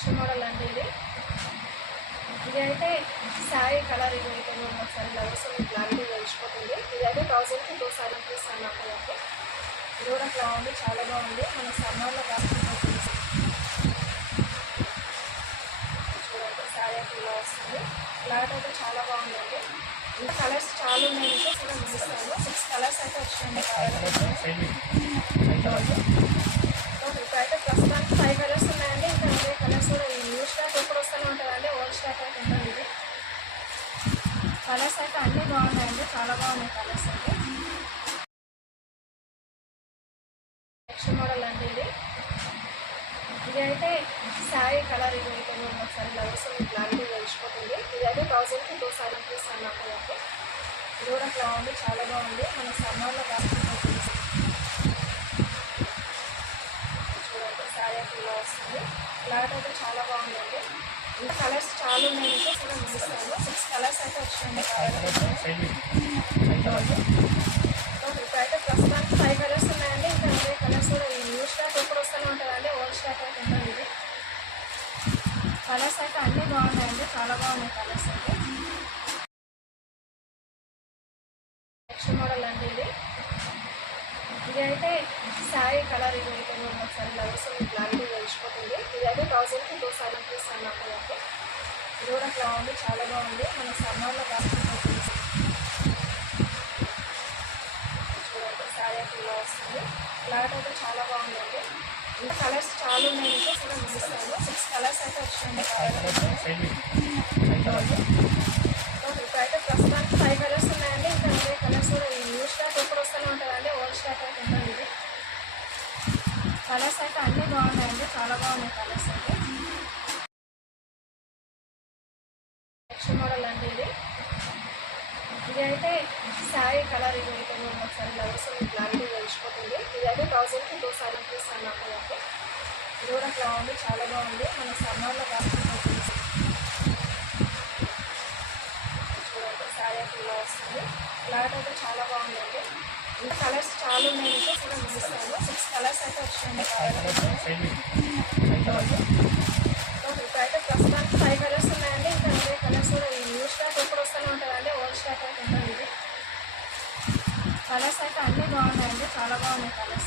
Next model అండి ఇది అయితే శారీ కలర్ ఇది అయితే ఒకసారి బ్లౌజ్ క్లారిటీ తెలిసిపోతుంది. ఇదైతే 1000కి 2 సారీ పీస్ అన్నమాట. ఇది కూడా బాగుంది, చాలా బాగుంది. మన సమ్మర్లో కాసుకుంటుంది. చూడండి శారీ అయితే ఇలా వస్తుంది. క్లాత్ అయితే చాలా బాగుందండి. ఇంకా కలర్స్ చాలా ఉన్నాయి. ఇంకా కూడా చూపిస్తాను. 6 కలర్స్ అయితే వచ్చినాయండి. ఇప్పుడైతే ప్రస్తుతానికి 5 కలర్స్ ఉన్నాయండి. ఇంకా 20 కలర్స్ కూడా న్యూ స్టాక్ ఎప్పుడు వస్తూనే ఉంటుందండి. ఓల్డ్ స్టాక్ అయితే ఉంటుంది. ఇది కలర్స్ అయితే అన్నీ బాగున్నాయండి, చాలా బాగున్నాయి కలర్స్ అయితే. నెక్స్ట్ మోడల్ అండి ఇది అయితే శారీ కలర్ ఇది అయితే ఒకసారి బ్లౌజ్ క్లారిటీ తెలిసిపోతుంది. ఇదైతే 1000కి 2 సారీ పీస్ అన్నమాట. ఇది కూడా బాగుంది, చాలా బాగుంది. మన సమ్మర్లో కాసుకుంటుంది. చూడండి శారీ అయితే ఇలా వస్తుంది. క్లాత్ అయితే చాలా బాగుందండి. ఇంకా కలర్స్ చాలా ఉన్నాయి. ఇంకా కూడా చూపిస్తాను. 6 కలర్స్ అయితే వచ్చినాయండి. ఇప్పుడైతే ప్రస్తుతానికి 5 కలర్స్ ఉన్నాయండి. ఇంకా 20 కలర్స్ కూడా న్యూ స్టాక్ ఎప్పుడు వస్తూనే ఉంటుందండి. ఓల్డ్ స్టాక్ అయితే ఉంటుంది. ఇది కలర్స్ అయితే అన్నీ బాగున్నాయండి, చాలా బాగున్నాయి కలర్స్ అయితే. నెక్స్ట్ మోడల్ అండి ఇది అయితే శారీ కలర్ ఇది అయితే ఒకసారి బ్లౌజ్ క్లారిటీ తెలిసిపోతుంది. ఇదైతే 1000కి 2 సారీ పీస్ అన్నమాట. ఇది కూడా బాగుంది, చాలా బాగుంది. మన సమ్మర్లో కాసుకుంటుంది. చూడండి శారీ అయితే ఇలా వస్తుంది. క్లాత్ అయితే చాలా బాగుందండి. ఇంకా కలర్స్ చాలా ఉన్నాయి. ఇంకా కూడా చూపిస్తాను. 6 కలర్స్ అయితే వచ్చినాయండి. ఇప్పుడైతే ప్రస్తుతానికి 5 కలర్స్ ఉన్నాయండి. ఇంకా 20 కలర్స్ కూడా న్యూ స్టాక్ ఎప్పుడు వస్తూనే ఉంటుందండి. ఓల్డ్ స్టాక్ అయితే ఉంటుంది. ఇది కలర్స్ అయితే అన్నీ బాగున్నాయండి, చాలా బాగున్నాయి కలర్స్ అయితే. నెక్స్ట్ మోడల్ అండి ఇది అయితే శారీ కలర్ ఇది అయితే ఒకసారి బ్లౌజ్ క్లారిటీ తెలిసిపోతుంది. ఇదైతే 1000కి 2 సారీ పీస్ అన్నమాట. ఇది కూడా బాగుంది, చాలా బాగుంది. మన సమ్మర్లో కాసుకుంటుంది. చూడండి శారీ అయితే ఇలా వస్తుంది. క్లాత్ అయితే చాలా బాగుందండి. ఇంకా కలర్స్ చాలా ఉన్నాయి. ఇంకా కూడా చూపిస్తాను. 6 కలర్స్ అయితే వచ్చినాయండి. ఇప్పుడైతే ప్రస్తుతానికి 5 కలర్స్ ఉన్నాయండి. ఇంకా 20 కలర్స్ కూడా న్యూ స్టాక్ ఎప్పుడు వస్తూనే ఉంటుందండి. ఓల్డ్ స్టాక్ అయితే ఉంటుంది. ఇది కలర్స్ అయితే అన్నీ బాగున్నాయండి, చాలా బాగున్నాయి కలర్స్.